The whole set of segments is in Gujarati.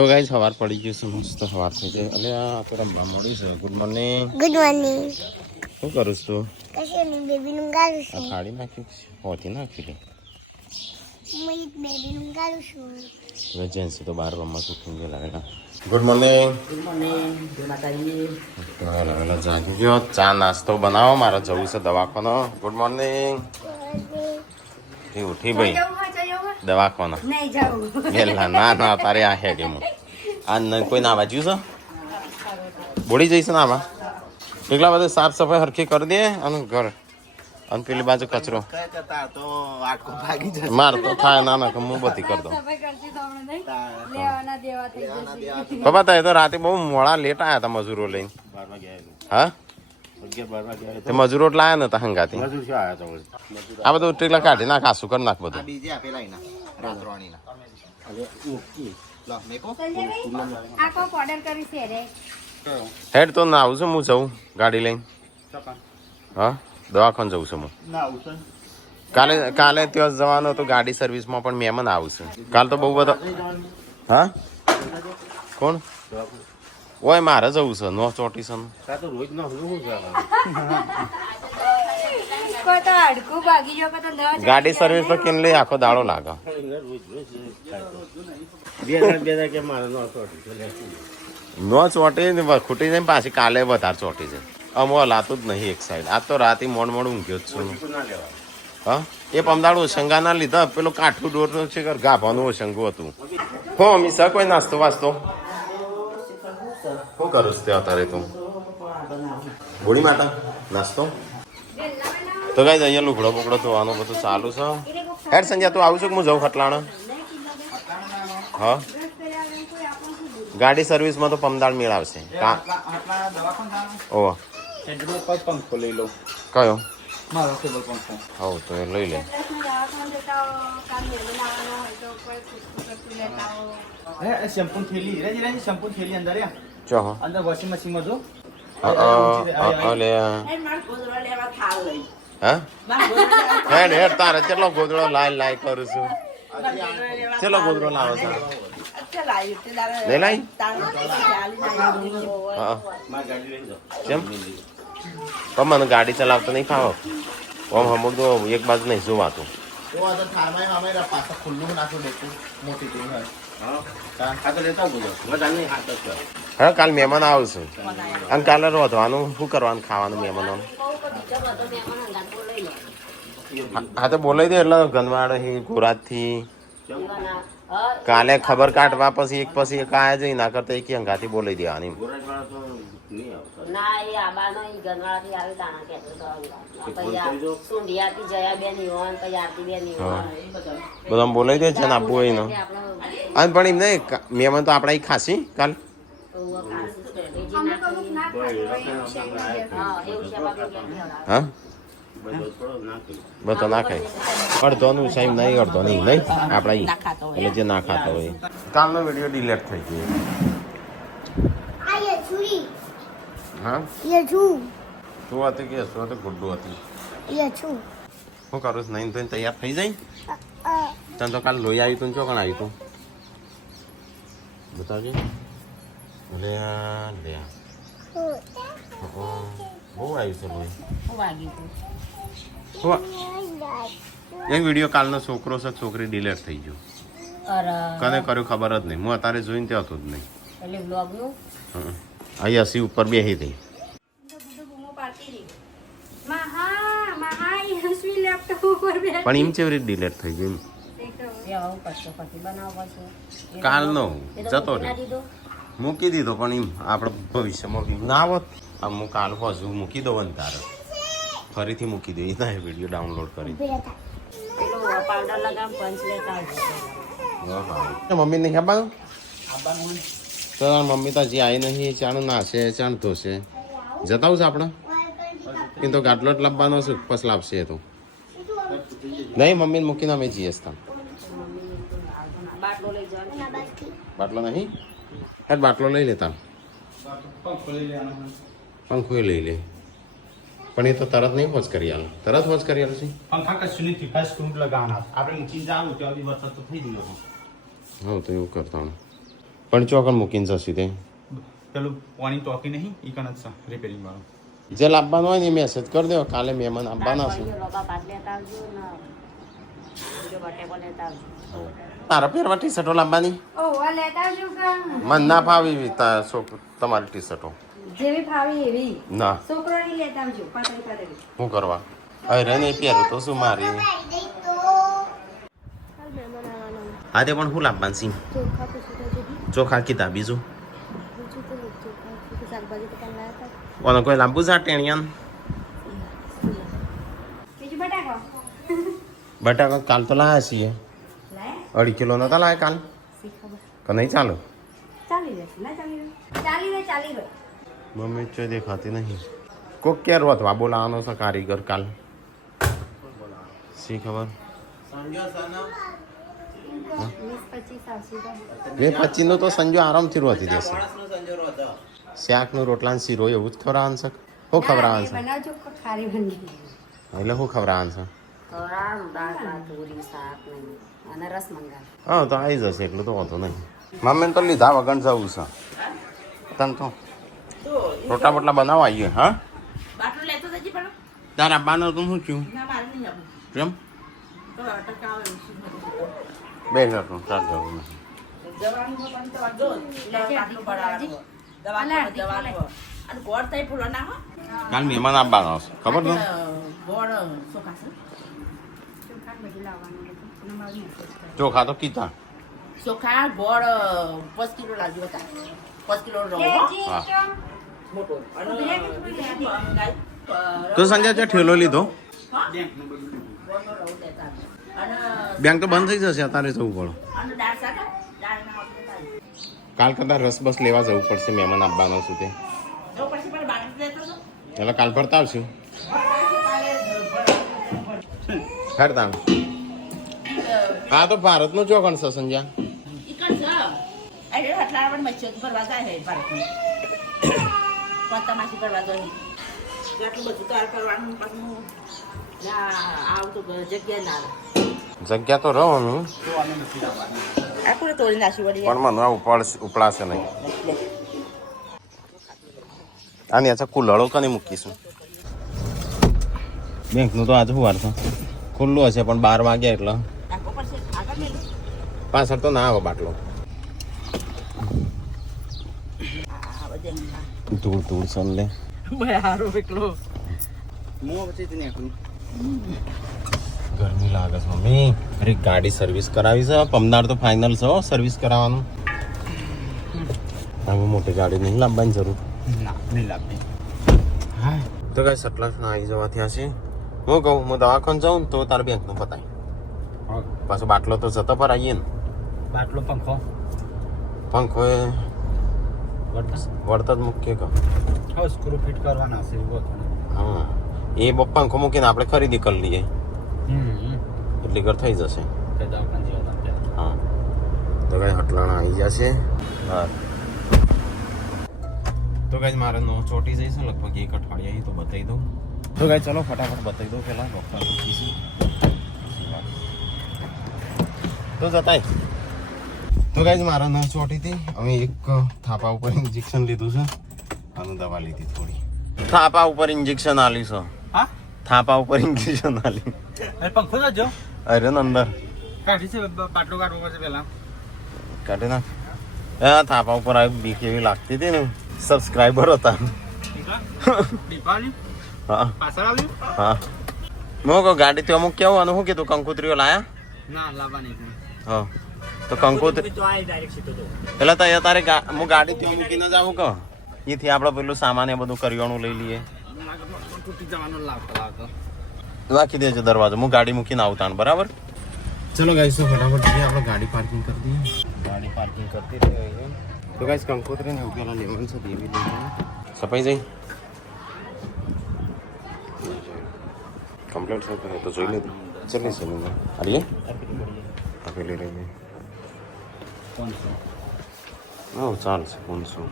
તો ગાઈસ સવાર પડી ગયું છે મસ્ત સવાર થઈ ગઈ અલે આ તો રમવા મળી છે ગુડ મોર્નિંગ શું કરું છું કશે નહીં બેબી નું ગાલું આ છું ફાડી નાખી હોતી નાખી દે હું એક બેબી નું ગાલું છું હવે જેન્સી તો બહાર રમવા સુખી ગયેલા ગુડ મોર્નિંગ જાગી ગયો ચા નાસ્તો બનાવો મારે જવું છે દવાખાનો ગુડ મોર્નિંગ એ ઉઠી ભાઈ દવાખાનો ગયેલા ના તારે આ હેડી હું આ કોઈ નાવા જ્યું છે બોડી જઈશ ને આમાં એટલા બધા સાફ સફાઈ હરખી કરી દે અને ઘર અને પેલી બાજુ કચરો માર તો થાય ના હું બધી કરી દઉં બાબા તા તો રાતે બહુ મોડા લેટ આવ્યા હતા મજૂરો લઈને હા તે મજૂરો લાયા ને તા હંગાતી આ બધું ટેકલા કાઢી નાખ આસુ કરી નાખ બધું હેડ તો ના આવું છું હું જઉં ગાડી લઈને હા દવાખાને જવું છું હું કાલે ત્યાં જવાનું હતું ગાડી સર્વિસમાં પણ મહેમાન આવું છું કાલ તો બહુ બધો હા કોણ ઓય મારે જવું છે નો ચોટીસન ગાડી સર્વિસ તો કેમ લઈ આખો દાડો લાગે નો ચોટી ખૂટી જાય પાછી કાલે વધારે ચોટી જાય અમો લાતું જ નહીં એક સાઈડ આ તો રાતે મોડ ઊંઘ્યો જ છું હા એ પમદાડું ઓશંગા ના લીધા પેલું કાઠું ડોર છે ગાભાનું ઓશંગું હતું હો મીસા કોઈ નાસ્તો વાસ્તો શું કરું છું અત્યારે તું ગોળી માતા નાસ્તો તો કઈ અહીંયા લુગડો બુગડો ધોવાનું બધું ચાલુ છે હેડ સંજ્યા તું આવું છું કે હું જઉં ખટલાણ હા ગાડી સર્વિસમાં તો પમદાડ મેળ આવશે ઓહ પંખો લઈ લો કયો મારો ટેબલ પંખો હા તો એ લઈ લે શેમ્પુ થેલી રેજી શેમ્પુ થેલી અંદર ચો અંદર વોશિંગ મશીન માં જો હેડ હેડ તારે કેટલો ગોદડો લાય કરું છું ચલો ગોદડો લાવો તારે લઈ લાઈ કેમ પણ મને ગાડી ચલાવતો નહીં ફાવો આમ હમું તો એક બાજુ નહીં જોવાતું હા કાલ મહેમાન આવશું અને કાલે રોધવાનું શું કરવાનું ખાવાનું મહેમાનો હા તો બોલાવી દે એટલે ગંદવાડ ગોરાત થી કાલે ખબર કાઢવા પછી એક આયા જઈ ના કરતા એક અંગાથી બોલાવી દેવાની બધા બોલાવી દે છે ને આપવું હોય ને અને પણ એમ નહીં મહેમાન તો આપણા ખાસી કાલ હા બધો નાખાય અડધોનું સાહેબ નહીં અડધો નહીં આપણા એટલે જે ના ખાતો હોય કાલનો વિડીયો ડિલેટ થઈ ગયો હા તું હતી કે શું હતું ગુડ્ડુ હતી શું કરું છું નહીં તૈયાર થઈ જાય તને તો કાલ લોહી આવ્યું તું ચોકણ આવ્યું તું બતાવજે લે બહુ આવ્યું છે લોહી એક વિડીયો કાલનો છોકરો છે છોકરી ડિલેટ થઈ ગયો કને કર્યું ખબર જ નહીં હું અત્યારે જોઈને ત્યાં હતો જ નહીં અહીં હસી ઉપર બેસી હતી પણ એમ કેવી રીતે ડિલેટ થઈ ગયું કાલનો જતો રહ્યો મૂકી દીધો પણ એમ આપણે ભવિષ્યમાં ના હોત આમ હું કાલ હજુ મૂકી દઉં ને તારે ફરીથી મૂકી દે ના વિડીયો ડાઉનલોડ કરી મમ્મી નહીં આપવાનું તો મમ્મી તો હજી આવી નહીં ચાણ નાશે ચાણ ધોશે જતા છે આપણે એ તો ગાટલો જ લાવવાનો છે ઉપસ લાવશે એ તો નહીં મમ્મીને મૂકીને અમે જઈએ હતા બાટલો નહીં હેડ બાટલો લઈ લેતા પંખો લઈ લે પણ એ તો તરત નહીં વોચ કરી આલો તરત વોચ કરી આલો છે પંખા કશું નથી ફાસ્ટ ટૂંટ લગાવવાના આપણે મૂકી જાવ ત્યાં વરસાદ તો થઈ ગયો હા તો એવું કરતા પણ ચોકન મૂકીને જશું તે પેલું પાણી ટોકી નહીં ઈ કણ જ છે રિપેરિંગ વાળો. જે લાવવાનું હોય ને મેસેજ કરી દો, કાલે મહેમાન આવવાના છે. મારા પહેરવા ટી શર્ટો લાવવાની મને ના ફાવી તમારી ટી શર્ટો જેવી ફાવી એવી ના છોકરાની લેતા આવજો પાતળી પાતળી. શું કરવા અરે નહીં પહેરું તો શું મારી હા તે પણ શું લાવવાનું સિંહ ચોખા પછી ચોખા કીધા બીજું શાકભાજી તો કાલ લાયા હતા. કોને કોઈ લાંબુ છે ટેણિયાન બીજું બટાકો બટાકા કાલ તો લાયા છીએ લાય 2.5 કિલો નતા લાયા કાલ શી ખબર કે નહીં ચાલો ચાલી રહેશે ના ચાલી રહે ચાલી રહે. મમ્મી ચો દેખાતી નહીં કોક ક્યાં રોતવા બોલાવાનો છે કારીગર કાલ શી ખબર 20-25 આવશે. 2-25 નો તો સંજો આરામથી રોતી દેશે શાકનું રોટલા ને શીરો એવું જ ખવડાવવાનું છે શું ખવડાવવાનું છે બનાવજો ખારી બની એટલે શું ખવડાવવાનું છે ખવડાવવાનું દાળ ભાત પૂરી શાક નહીં અને રસ મંગાવ. હા તો આવી જશે એટલું તો વાંધો નહીં મમ્મીને તો લીધા વગર જવું છે તને તો રોટલા બોટલા બનાવવા આવીએ હા બાટલો લેતો જજી પણ તારા બાનો તો શું થયું ના મારે નહીં આપું કેમ તો અટકા આવે બે મિનિટનું ચાલ જવું નથી જવાનું પણ તો વાંધો બાટલો પડાવવાનો દવા દવાનો અને ગોળ થઈ ફૂલો ના હો કાલ મહેમાન આવવાનો છે ખબર ને ગોળ સોખાશે ચોખા બધું લાવવાનું હતું અને મારું મેસેજ કર્યો. ચોખા તો કીધા ચોખા ગોળ 5 કિલો લાગ્યો હતા 5 કિલો રવો કેજી હા. ચમ. મોટો અને તો સંજય ચો ઠેલો લીધો બેંકનું બધું ગોળનો રવો લેતા અને બેંક તો બંધ થઈ જશે અત્યારે જવું પડે અને દાળ શાક દાળના હોટલ કાલ કદાચ રસ બસ લેવા જવું પડશે મહેમાન આવવાનો છું તે જો પછી પણ બાટલો લેતો તો એટલે કાલ ફરતા આવશું ફરતા હા તો ભારતનું ચોકણ છે સંજ્યા ઈકણ છે અરે હટલા પણ મચ્છર ભરવા જાય હે ભારતમાં પત્તામાસી ભરવા જાય આટલું બધું તૈયાર કરવાનું પાછું ના આવતું જગ્યા ના જગ્યા તો રહો અમે જોવાનું નથી લાવવાનું. આપણે તોડી નાખી વળી પણ મને ઉપડાશે નહીં આની અચ્છા કુલળો કને મૂકીશું બેંકનું તો આજે શું વાર છે ખુલ્લું હશે પણ 12 વાગ્યા એટલે નાખો પડશે આગળ મેં પાછળ તો ના આવે બાટલો આ બધે ધૂળ ધૂળ સન લે બહારો એકલો મોં વચ્ચેથી નીકળ્યું. ગરમી લાગે છે મમ્મી અરે ગાડી સર્વિસ કરાવી છે પમદાર તો ફાઇનલ છે હો સર્વિસ કરાવવાનું હવે મોટી ગાડી નહીં લાવવાની જરૂર ના નહીં લાવતી. હા તો કઈ સટલાસના આવી જવા થયા છે હું કહું હું દવાખાને જાઉં ને તો તારા બેંકનું પતાય હા. પાછો બાટલો તો જતો પર આવીએ ને બાટલો પંખો પંખો એ વર્તસ વળતર જ મૂકીએ કે હવે સ્ક્રૂ ફિટ કરવાના છે એવું હતું. હા એ પંખો મૂકીને આપણે ખરીદી કરી લઈએ એટલી ઘર થઈ જશે તે દવાખાને જેવા હતા ત્યારે. હા તો કઈ હટલાણા આવી જશે હા તો કઈ મારે નો ચોટી જઈશું લગભગ 1 અઠવાડિયા તો બતાવી દઉં તો કઈ ચલો ફટાફટ બતાવી દઉં પેલા ડૉક્ટર પૂછીશું તો જતાય તો કઈ મારા ન ચોટી હતી અમે એક થાપા ઉપર ઇન્જેક્શન લીધું છે અને દવા લીધી થોડી થાપા ઉપર ઇન્જેક્શન આલી છે હા થાપા ઉપર ઇન્જેક્શન આલી અરે પંખો તો જો અરે અંદર કાઢી છે બાટલો કાઢવો પડશે પહેલા. કાઢી નાખ હા થાપા ઉપર આવી બીક એવી લાગતી હતી ને સબસ્ક્રાઈબર હતા દીપાવલી હા પાછળ આવ્યું હા હું કહું ગાડી તો અમુક કેવું અને શું કીધું કંકોત્રીઓ લાયા ના લાવવાની છે. હા તો કંકોત્રી તો આ ડાયરેક્ટ સીધો તો પેલા તો તારે હું ગાડી ત્યાં મૂકીને જાઉં કહો એથી આપણે પેલું સામાન એ બધું કરિયાણું લઈ લઈએ તૂટી જવાનો લાવતો રાખી દેજો દરવાજો હું ગાડી મૂકીને આવતા બરાબર ચલો ગાઈસ તો ફટાફટ જઈએ આપણે ગાડી પાર્કિંગ કરી દઈએ ગાડી પાર્કિંગ કરતી રહી તો ગાઈસ કંકોત્રી ને પેલા લેવાનું છે દેવી લઈ સફાઈ જઈ કમ્પ્લીટ છે તો જોઈ લીધું ચલી છે મને અરે આપેલી રહી હા ચાલશે 500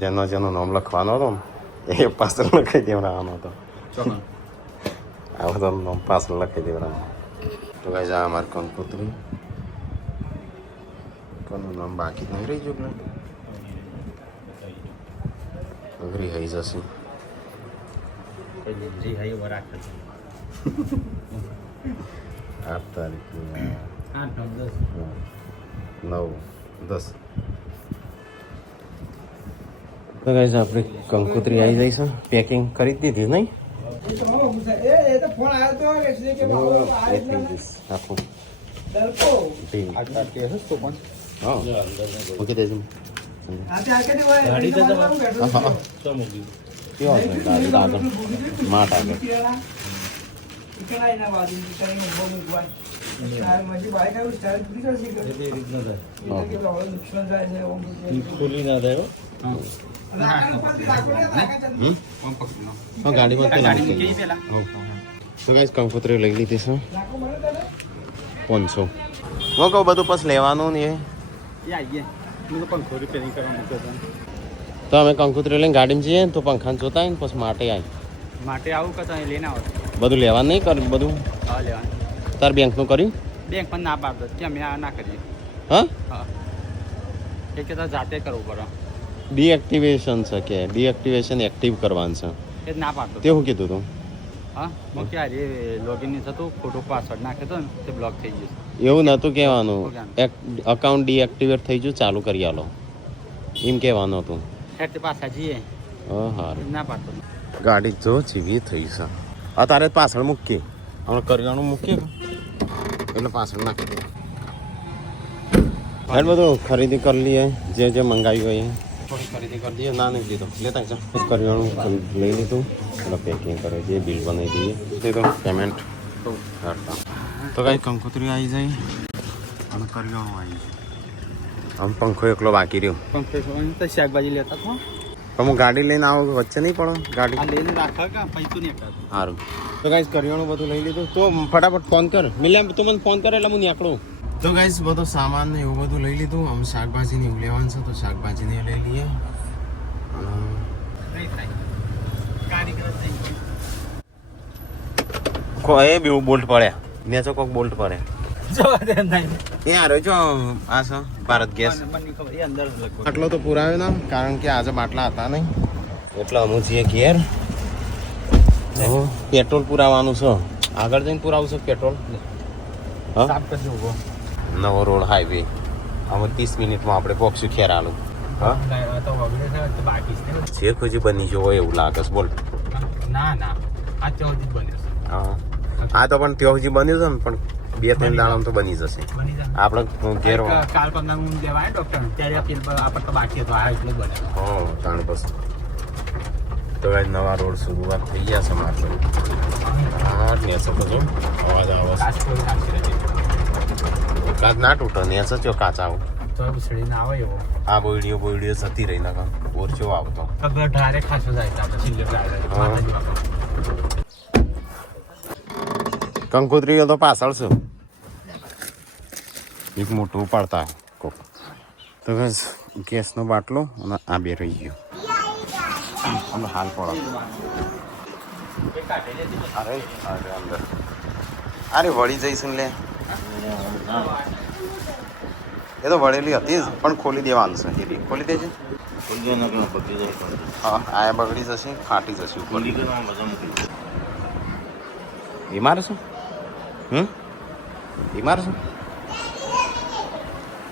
જેનો જેનો નામ લખવાનો હતો ને એ પાછળ લખાઈ દેવડાવવાનો હતો આ બધા નામ પાછળ લખાઈ દેવડાવવાનો તો ગાઈસ આ અમાર કંકોત્રી કોનું નામ બાકી નહીં રહી ગયું અઘરી થઈ જશે જી હાઈ વરાક 8 તારીખ 8 9 9 10 તો ગાઈસ આપણે કંકોત્રી આવી જઈ છે પેકિંગ કરી જ દીધી નહીં આખું હા મૂકી દેજો માટ આગળ ખુલી ના થાય હા ગાડીમાં પેલા તો ગાઈસ કંકોત્રી લઈ લીધી છે 500 હું કહું બધું પછી લેવાનું ને તો અમે કંકોત્રી લઈને ગાડીમાં જઈએ ને તો પંખાને જોતા હોય ને પછી માટે માટે આવું કે તમે લઈને આવો બધું લેવાનું નહીં કર્યું બધું હા લેવાનું તાર બેંકનું કર્યું બેંક પણ ના પાડતો કે અમે આ ના કરીએ હા એ કે જાતે કરવું પડે ડીએક્ટિવેશન છે કે ડીએક્ટિવેશન એક્ટિવ કરવાનું છે એ જ ના પાડતો તે શું કીધું તું હા હું ક્યારે લોગિન નહીં થતું ખોટું પાસવર્ડ નાખ્યો હતો ને તે બ્લોક થઈ ગયું એવું નહોતું કહેવાનું અકાઉન્ટ ડીએક્ટિવેટ થઈ ગયું ચાલુ કરી આલો એમ કહેવાનું હતું એટલે પાછા જઈએ હા ના પાડતો ગાડી જો જીવી થઈ છે અત્યારે પાછળ મૂકીએ હમણાં કરિયાણું મૂકીએ એટલે પાછળ નાખી દે હાલ બધું ખરીદી કરી લઈએ જે મંગાવ્યું હોય થોડી ખરીદી કરી દઈએ ના નહીં લીધો લેતા જાઓ કરિયાણું લઈ લીધું એટલે પેકિંગ કરે છે બિલ બનાવી દઈએ લીધું પેમેન્ટ કરતા તો કાંઈ કંકોત્રી આવી જાય અને કરિયાણું આવી જાય આમ પંખો એકલો બાકી રહ્યો તો શાકભાજી લેતા તો તો હું ગાડી લઈને આવું વચ્ચે નહીં પડો ગાડી લઈને રાખવા કે પૈસું નહીં સારું તો ગાઈસ કરિયાણું બધું લઈ લીધું તો ફટાફટ ફોન કર મિલ્યા તું મને ફોન કરે એટલે હું નીકળું તો ગાઈસ બધો સામાન ને એવું બધું લઈ લીધું આમ શાકભાજી ને એવું લેવાનું છે તો શાકભાજી ને લઈ લઈએ એ બી બોલ્ટ પડ્યા નેચો કોક બોલ્ટ પડે એ આ રહ્યો છો આ છે ભારત ગેસ આટલો તો પુરાવ્યો ના કારણ કે આજે બાટલા હતા નહીં એટલે અમુક છીએ ઘેર પેટ્રોલ પુરાવાનું છે આગળ જઈને પુરાવું છે પેટ્રોલ નવો રોડ હાઈવે આમાં 30 મિનિટમાં આપણે પહોંચ્યું ખેરાલું હા છે ખુજી બની જવો એવું લાગે છે બોલ ના ના આ ચોજી બન્યો હા આ તો પણ ત્યાં સુધી બન્યું છે ને પણ 2-3 દાડામાં તો બની જશે આપણે ઘેર કાલ પર હું દેવાય ડોક્ટર ત્યારે આપણે તો બાકી હતો આ એટલે બને હા તાણ પછી તો ગાઈસ નવા રોડ શરૂઆત થઈ ગયા છે માત્ર હા નેસો બધું અવાજ આવે કાચ ના તૂટે નેસો ચો કાચ આવો તો સડી ના આવે એવો આ બોયડીઓ જતી રહી ના ઓરચો આવતો ખબર ધારે ખાસો જાય આપણે છેલ્લે કંકોત્રીઓ તો પાછળ છે એક મોટું ઉપાડતા કોક તો બસ ગેસનો બાટલો અને આ બે રહી ગયો અમે હાલ પડો અરે અરે અંદર અરે વળી જઈશું લે એ તો વળેલી હતી જ પણ ખોલી દેવાનું છે એ બી ખોલી દેજે હા આ બગડી જશે ફાટી જશે બીમાર છો બીમાર છો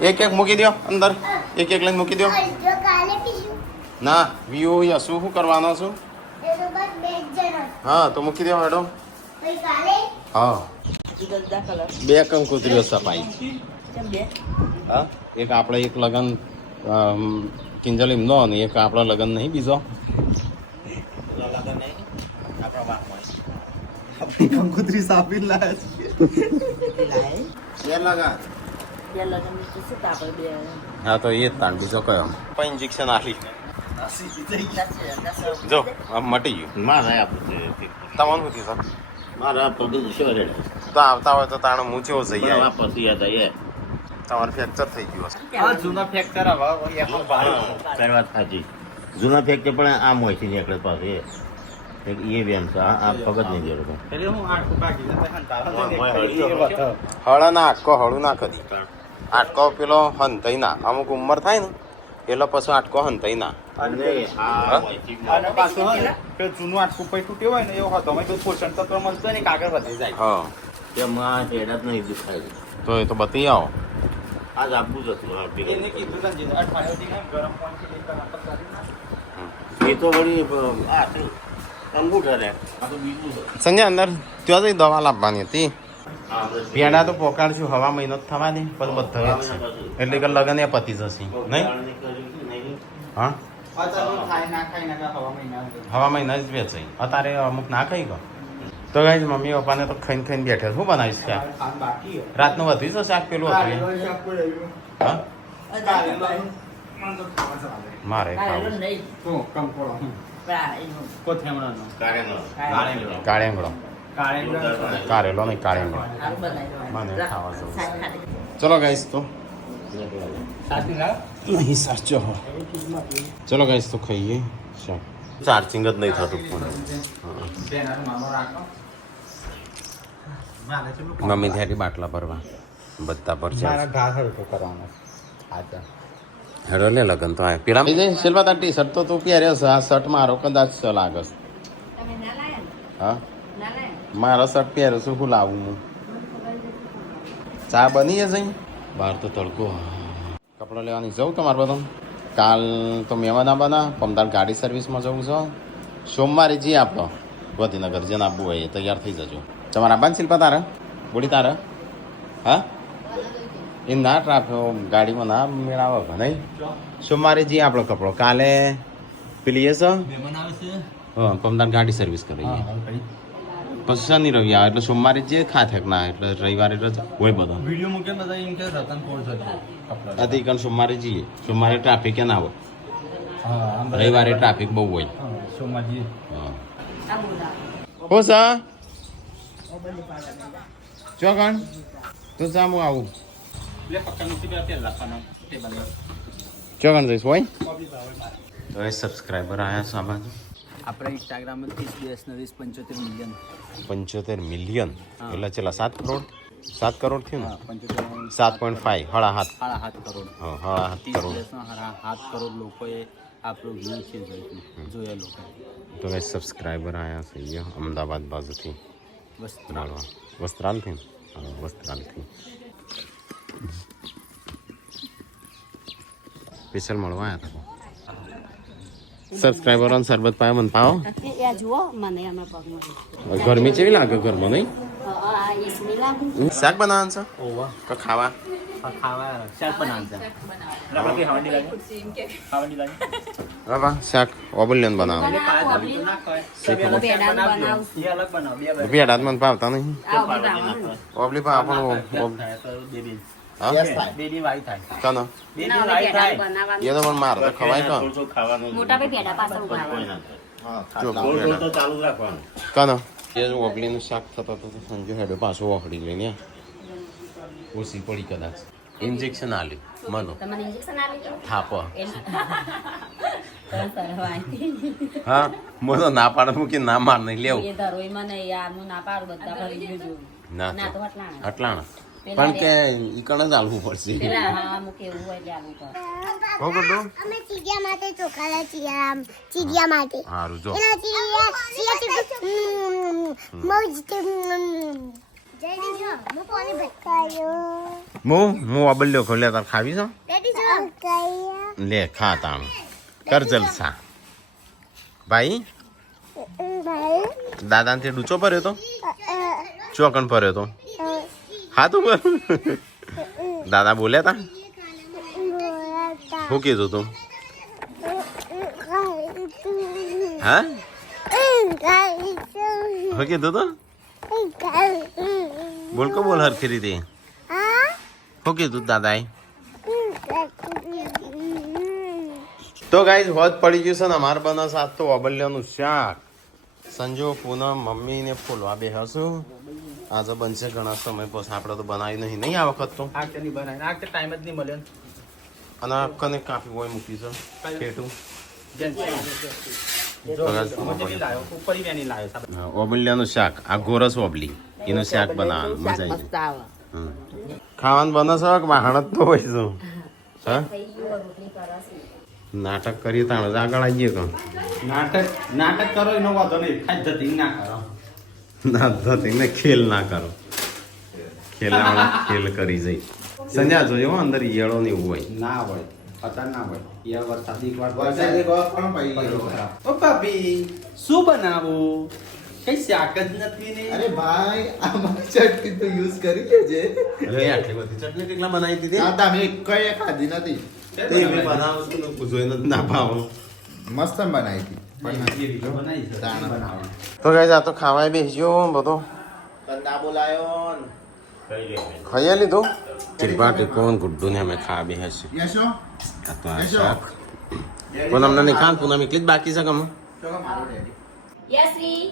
એક મૂકી દો અંદર એક લઈને મૂકી દો ના વ્યૂ યશું શું કરવાનો છું હા તો મૂકી દો મેડમ હા 2 કંકોત્રીઓ સપાઈ હા એક આપણે એક લગન કિંજલ એમનો અને એક આપણો લગન નહીં બીજો કંકોત્રી સાપી લાયા હા તો એ જ તાણ બીજો કયો પણ ઇન્જેક્શન આપી જો આમ મટી ગયું મારા તમારું શું થયું મારા પગ શોરેડ તો આવતા હોય તો તાણ હું ચેવો જઈએ પછી યાદ આવી તમારે ફ્રેક્ચર થઈ ગયું હશે આ જૂના ફેક્ટર હવે વાત સાચી જૂના ફેક્ટર પણ આમ હોય છે નીકળે પાસે એક એ બેન છે આ પગત નહીં ગયો એટલે હું આખું કાઢી દે હળ ના આટકો હળું ના કરી આટકો પેલો હંતાઈ ના અમુક ઉંમર થાય ને એટલે પછી આટકો હંતાઈ ના અને પાછું પેલું જૂનું આટકું પૈ તૂટ્યું હોય ને એવું હતો અમે તો પોષણ તત્વ મળતું હોય ને કાગળ વધી જાય હા તેમાં હેડા જ નહીં દુખાય તો એ તો બતી આવો આજ આપવું જ હતું એને કીધું ને જે અઠવાડિયાથી ને ગરમ પાણીથી લઈને નાટક કરી નાખ. એ તો વળી આ શું અંગૂઠા રે આ તો બીજું છે સંજય અંદર ત્યાં જઈ દવા લાવવાની હતી હા, આપણે પેડા તો પોકાડશું હવા મહિનો જ થવા દે પછી બધો જ છે એટલે કે લગન એ પતી જશે નહીં હા આ ચાલુ ખાય ના ખાય ના હવા મહિના હવા મહિના જ વેચાઈ અત્યારે અમુક ના ખાઈ ગયો તો ગાઈ મમ્મી પપ્પાને તો ખાઈને ખાઈને બેઠે શું બનાવીશ શાક ખાન બાકી રાતનું વધ્યું છે શાક પેલું હતું હા મારે ખાવું નહીં કંકોળો કોથેમડાનો કારેલો કાળેંગળો કારેલો નહીં કાળેંગળો સારું બનાવ્યું મને ખાવા જવું શાક ખાલી ચલો ગાઈશ તો સાચી લાવ નહીં સાચો હો ચલો ગાઈશ તો ખાઈએ શાક ચાર્જિંગ જ નહીં થતું ફોન બેનાનો મામો રાખો મારે ચલો મમ્મી થયા બાટલા ભરવા બધા પર છે મારા ઘા હરકો કરવાનો આજા હેડો લે લગન તો આ પીડા શિલ્પા તાર ટી શર્ટ તો તું પહેર્યો છે આ શર્ટ મારો કદાચ લાગે છે તમે ના લાયા ને? હા ના લાયા? મારો શર્ટ પહેર્યો છું શું લાવું હું ચા બની જઈ બહાર તો તડકો કપડાં લેવાની જવું તમારે બધા કાલ તો મહેમાન આવવાના પમદાર ગાડી સર્વિસમાં જવું છે સોમવારે જઈએ આપણો ગાંધીનગર જેને આપવું હોય એ તૈયાર થઈ જજો તમારે આવવાની શિલ્પા તારે બોડી તારે હા એ ના ટ્રાફિક ગાડીમાં ના મેળાવો નહીં સોમવારે જઈએ આપણો કપડો કાલે પેલી એ છે મહેમાન આવે છે હા પમદાર ગાડી સર્વિસ કરીએ પછી શનિ રવિ આવે એટલે સોમવારે જે ખાથેક ના એટલે રવિવારે રજા હોય બધા વિડીયો મૂકે બધા એમ કે રતનપુર જજો કપડા આથી કારણ સોમવારે જઈએ સોમવારે ટ્રાફિક ના આવે હા રવિવારે ટ્રાફિક બહુ હોય સોમાજી હા આ બોલા. હો સા ચોકણ તું જા હું આવું લે પક્કા નથી બે તેલ રાખવાનો ટેબલ ચોકણ જઈશ હોય તો એ સબસ્ક્રાઈબર આવ્યા છે આ બાજુ આપણે ઇન્સ્ટાગ્રામમાં 30 મિલિયન 75 મિલિયન એટલે છેલ્લા 7 કરોડ 7 કરોડ થયું ને 75 7.5 હળા હાથ 7.5 કરોડ હા હળા હાથ 30 કરોડ દિવસમાં 7 કરોડ લોકોએ આપણું વ્યૂ છે જોયા લોકો તો એ સબસ્ક્રાઈબર આવ્યા છે અહીંયા અમદાવાદ બાજુથી વસ્તુ વસ્ત્રાલથી હા વસ્ત્રાલથી સ્પેશિયલ મળવા આવ્યા હતા સબસ્ક્રાઈબરો સરબત પાયો મને પાવો આ જુઓ મને આમાં પગમાં ગરમી કેવી લાગે ઘરમાં નહીં આ એસની લાગુ શાક બનાવવાનું છે ઓવા કે ખાવા ખાવા શાક બનાવતા આપણે કે ખાવાની લાગે ખાવાની લાગે બાબા શાક ઓબલિયન બનાવવાનું પેડાનું બનાવું એ અલગ બનાવ બે પેડા મને ભાવતા નહીં આ ઉભી રાખવાનું. ઓબલી પા આપણું બેબી હા બેબી વાઈ થાય કનો બેબી ના, હવે વાઈ પેડાનું થાય બનાવવાનું. એ તો પણ મારે તો ખવાય કન થોડું ખાવાનું મોટા ભાઈ પેડા પાછળ ઉભા કોઈ રહેવાનું. ના જો થોડું તો ચાલુ જ રાખવાનું કનો એ જો ઓબલીનું શાક થતા તો સંજુ હેડો પાછો ઓખડી લઈને ઓછી પડી કદાચ ઇન્જેક્શન આલ્યું મનો તમને ઇન્જેક્શન આપી દો? થાપ સરવાય. હા મને ના પાડે મૂકી ના માર નહીં લેવું એ ધરોઈ મને યાર હું ના પાડું બધા ભરી દેજો. ના ના તો તો હટલાણા. અટલાણા પણ કે ઈ કણ જ આલવું પડશે પેલા હા મૂકે એવું હોય એટલે આવું તો. હો ગડો અમે ચીડિયા માટે ચોખા લા ચીડિયા માટે હારું જો એના ચીડિયા મોજ ડેડી જો મો કોને બતાયો હું ઓબલ્યો ખોલ્યા તાર ખાવી છો ડેડી જો કયા લે ખા તાણ કર જલસા ભાઈ ભાઈ દાદાને તે ડૂચો ભર્યો તો ચોકણ ભર્યો તો હા તું બર દાદા બોલ્યા તા શું કીધું તું હા શું કીધું તું બોલ કો બોલ હરખી રીતે શું કીધું દાદાએ તો ગાઈઝ હોજ પડી ગયું છે ને અમારે બનસ આજ તો ઓબલ્યાનું શાક સંજો પૂનમ મમ્મી ને ફૂલવા બે હશું આજે બનશે ઘણા સમય પછી આપણે તો બનાવી નહીં આ વખત તો આ નહીં બનાવી આ ટાઈમ જ નહીં મળ્યો અને કને કાપી હોય મૂકી છે પેટું જેન્ટ્સ ઉપર વેની લાવ્યો સાહેબ. ઓબલિયાનું શાક આ ગોરસ ઓબલી એનું શાક બનાવવાનું મજા આવી મસ્ત આવે જાય. ખાવાનું બને છે કે વાહણ જ તો હોય છે હા નાટક કરીએ તાણ જ આગળ આવીએ તો નાટક કરો એનો વાંધો નહીં, ખાઈ જતી ના કરો. ના થતી ને ખેલ ના કરો, ખેલાવાળા ખેલ કરી જઈ. સંજ્યા જોયો હો, અંદર ઈયળો ને એવું હોય. ના હોય, પતા ના હોય. એ વરસાદી એક વાર અરે ઓ ભાભી શું બનાવું? કઈ શાક જ નથી ને. ભાઈ આમાં ચટણી તો યુઝ કરી લેજે. અરે આટલી બધી ચટણી કેટલા બનાવી દીધી? આ તમે કઈ ખાધી નથી. તે મેં બનાવું છું ને જોઈને જ ના ભાવો. મસ્ત બનાવી હતી. બનાવી છે. દાણા બનાવવાનું. તો ગાઈસ આ તો ખાવાય બેસજો બધો કંદા બોલાયો ન. ખાઈ લીધું. ચીરપાટી કોણ ગુડ્ડુ ને અમે ખાવા બેસે છે. યશો આ તો આ શાક પણ અમને નહીં ખાન પૂનમ એકલી જ બાકી છે કે અમે ચોકા મારો daddy. Yashvi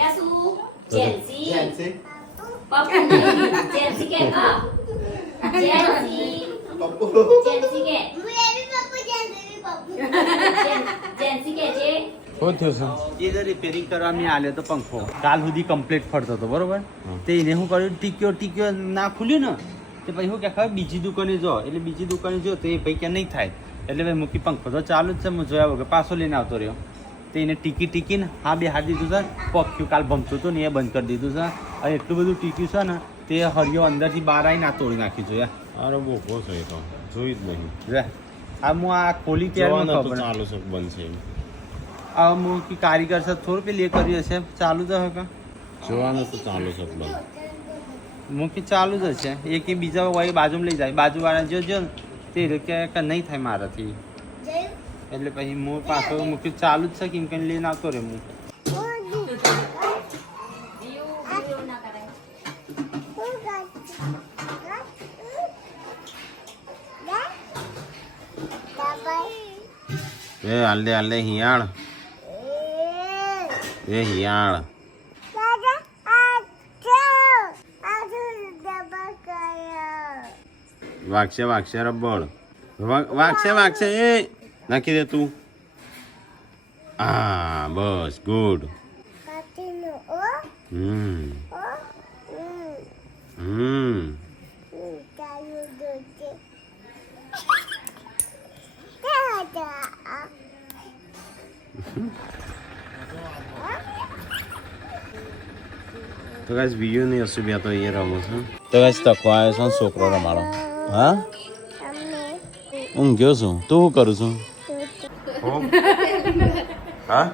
Yasu Gen Z Gen Z Pappu નહીં જેન્સી કે હા જેન્સી પપ્પુ જેન્સી કે મેરી પપ્પુ જલ્દી પપ્પુ જેન્સી કે જે શું થયું છે? એ રિપેરિંગ કરવા મેં આલ્યો તો પંખો કાલ સુધી કમ્પ્લીટ ફરતો હતો બરોબર. તે એને શું કર્યું, ટીક્યો ના ખુલ્યું ને તે પછી શું કે ખબર બીજી દુકાને જો, એટલે બીજી દુકાને જો તો એ ભાઈ કે નહીં થાય, એટલે ભાઈ મૂકી પંખો તો ચાલુ જ છે. હું જોયા વગર પાછો લઈને આવતો રહ્યો. તો એને ટીકીને હા બે હાથ દીધું છે. પખ્યું કાલ ભમતું હતું ને એ બંધ કરી દીધું છે. અને એટલું બધું ટીક્યું છે ને તે હરિયો અંદરથી બહાર આવીને આ તોડી નાખી જોયા. અરે બહુ છે એ તો જોઈ જ નહીં. રે આ હું આ ખોલી ત્યારે મને જોવાનું તો ખબર ચાલુ છે બંધ છે એમ. આ હું કે કારીગર છે થોડું પેલી એ કર્યું હશે ચાલુ જ હશે. જોવાનું તો ચાલુ છે બંધ. હું કે ચાલુ જ હશે. એ કે બીજા વાળી બાજુમાં લઈ જાય, બાજુવાળા જો ને તે કે નહીં થાય મારાથી, એટલે પછી હું પાછો મૂક્યું ચાલુ જ છે કેમ કે લઈને આવતો રે હું. એ હાલ દે હિયાળ એ હિયાળ વાગશે રબ્બડ વાગશે એ નાખી દે તું. હા બસ ગુડ. હમ તો ગાઈસ બીજું નહીં હશું બે તો એ રમું છું. તો ગાઈસ તકો આવ્યો છે છોકરો રમાડો. હા ઊંઘ્યો છું. તું શું કરું છું? હા